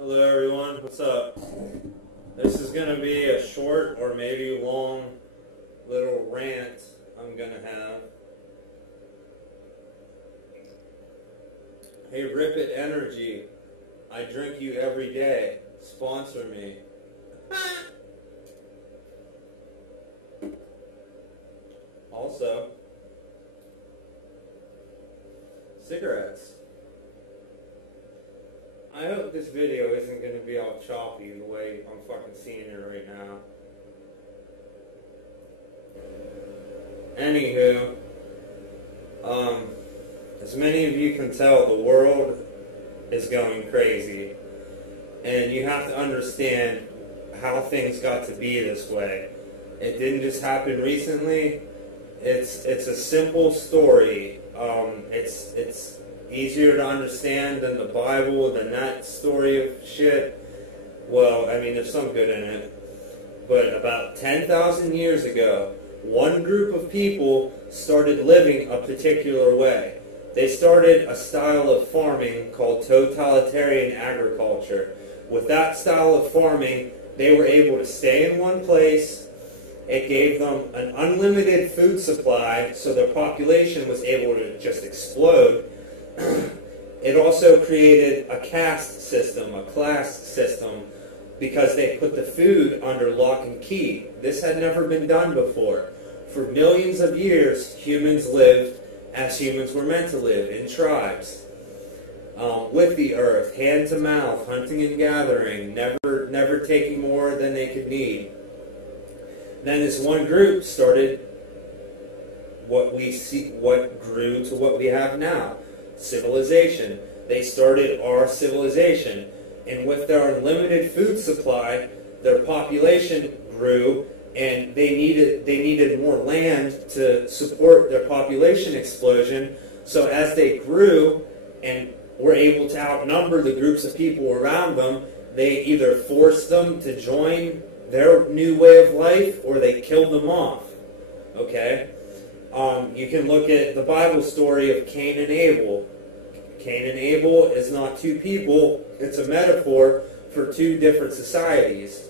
Hello everyone, what's up? This is going to be a short or maybe long little rant I'm going to have. Hey Rip It Energy, I drink you every day. Sponsor me. Also, cigarettes. I hope this video isn't going to be all choppy the way I'm fucking seeing it right now. Anywho, as many of you can tell, the world is going crazy. And you have to understand how things got to be this way. It didn't just happen recently. It's a simple story. It's easier to understand than the Bible, than that story of shit. Well, I mean, there's some good in it. But about 10,000 years ago, one group of people started living a particular way. They started a style of farming called totalitarian agriculture. With that style of farming, they were able to stay in one place. It gave them an unlimited food supply, so their population was able to just explode. It also created a caste system, a class system, because they put the food under lock and key. This had never been done before. For millions of years, humans lived as humans were meant to live, in tribes, with the earth, hand to mouth, hunting and gathering, never taking more than they could need. Then this one group started what grew to what we have now. Civilization. They started our civilization, and with their unlimited food supply, their population grew, and they needed more land to support their population explosion. So as they grew and were able to outnumber the groups of people around them, they either forced them to join their new way of life, or they killed them off. Okay? You can look at the Bible story of Cain and Abel. Cain and Abel is not two people. It's a metaphor for two different societies.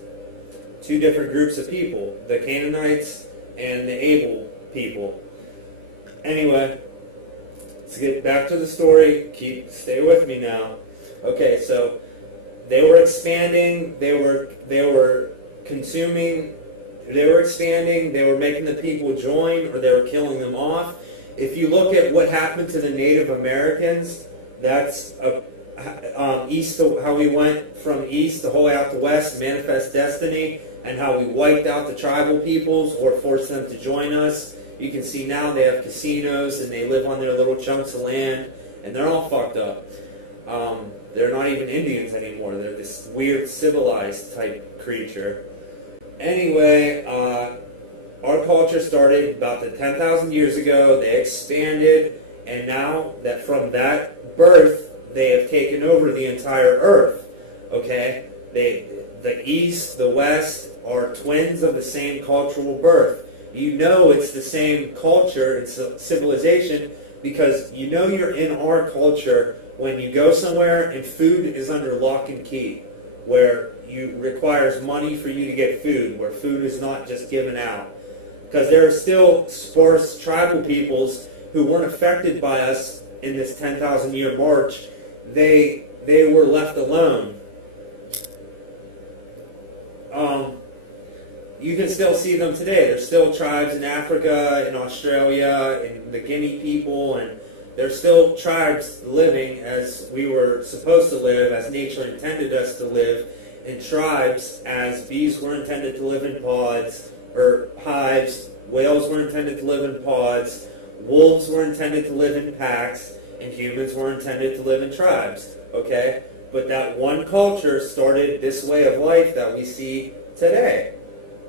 Two different groups of people. The Canaanites and the Abel people. Anyway, let's get back to the story. Stay with me now. Okay, so they were expanding. They were consuming. They were expanding, they were making the people join, or they were killing them off. If you look at what happened to the Native Americans, that's east, how we went from east the whole way out to west, manifest destiny, and how we wiped out the tribal peoples or forced them to join us. You can see now they have casinos and they live on their little chunks of land, and they're all fucked up. They're not even Indians anymore. They're this weird civilized type creature. Anyway, our culture started about 10,000 years ago. They expanded, and now that from that birth, they have taken over the entire earth. Okay? The East, the West are twins of the same cultural birth. You know it's the same culture and civilization because you know you're in our culture when you go somewhere and food is under lock and key, where it requires money for you to get food, where food is not just given out. Because there are still sparse tribal peoples who weren't affected by us in this 10,000 year march. They were left alone. You can still see them today. There's still tribes in Africa, in Australia, in the Guinea people, and there's still tribes living as we were supposed to live, as nature intended us to live, in tribes as bees were intended to live in pods, or hives, whales were intended to live in pods, wolves were intended to live in packs, and humans were intended to live in tribes. Okay? But that one culture started this way of life that we see today.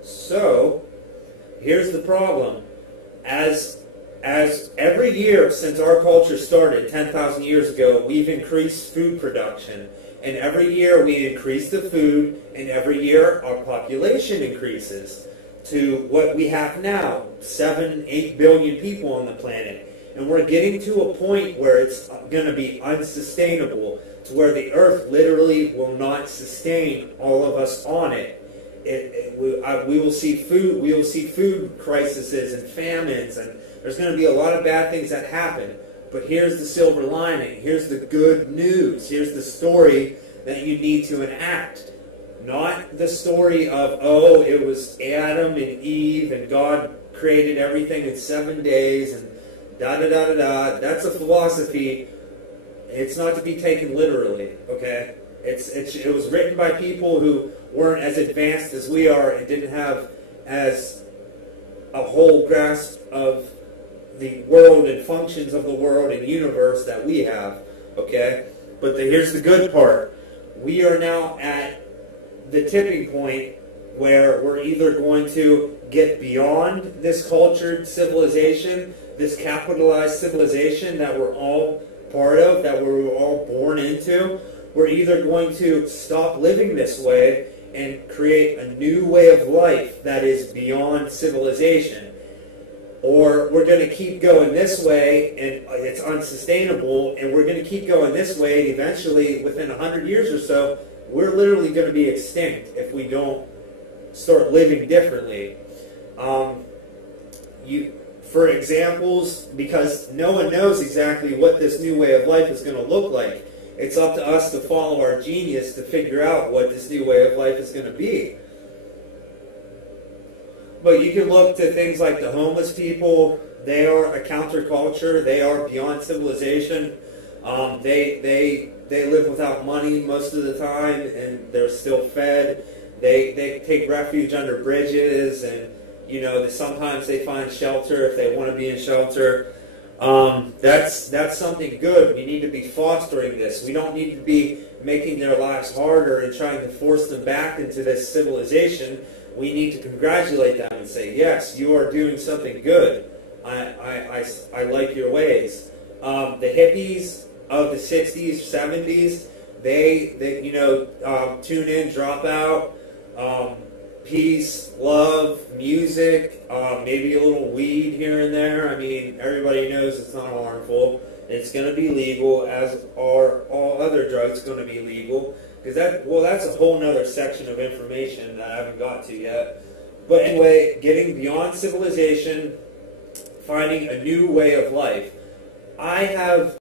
So, here's the problem. As every year since our culture started 10,000 years ago, we've increased food production. And every year we increase the food, and every year our population increases to what we have now, 7-8 billion people on the planet. And we're getting to a point where it's going to be unsustainable, to where the earth literally will not sustain all of us on it. We will see food crises and famines, and there's going to be a lot of bad things that happen. But here's the silver lining. Here's the good news. Here's the story that you need to enact. Not the story of, oh, it was Adam and Eve and God created everything in 7 days and da-da-da-da-da. That's a philosophy. It's not to be taken literally, okay? It was written by people who weren't as advanced as we are and didn't have as a whole grasp of the world and functions of the world and universe that we have, okay? But here's the good part. We are now at the tipping point where we're either going to get beyond this cultured civilization, this capitalized civilization that we're all part of, that we were all born into. We're either going to stop living this way and create a new way of life that is beyond civilization. Or we're going to keep going this way and it's unsustainable, and we're going to keep going this way, and eventually within 100 years or so, we're literally going to be extinct if we don't start living differently. For examples, because no one knows exactly what this new way of life is going to look like, it's up to us to follow our genius to figure out what this new way of life is going to be. But you can look to things like the homeless people. They are a counterculture. They are beyond civilization. They live without money most of the time, and they're still fed. They take refuge under bridges, and sometimes they find shelter if they want to be in shelter. That's something good. We need to be fostering this. We don't need to be making their lives harder and trying to force them back into this civilization. We need to congratulate them and say, yes, you are doing something good. I like your ways. The hippies of the 60s, 70s, they tune in, drop out, peace, love, music, maybe a little weed here and there. I mean, everybody knows it's not harmful. It's going to be legal, as are all other drugs going to be legal. Because that's a whole nother section of information that I haven't got to yet. But anyway, getting beyond civilization, finding a new way of life. I have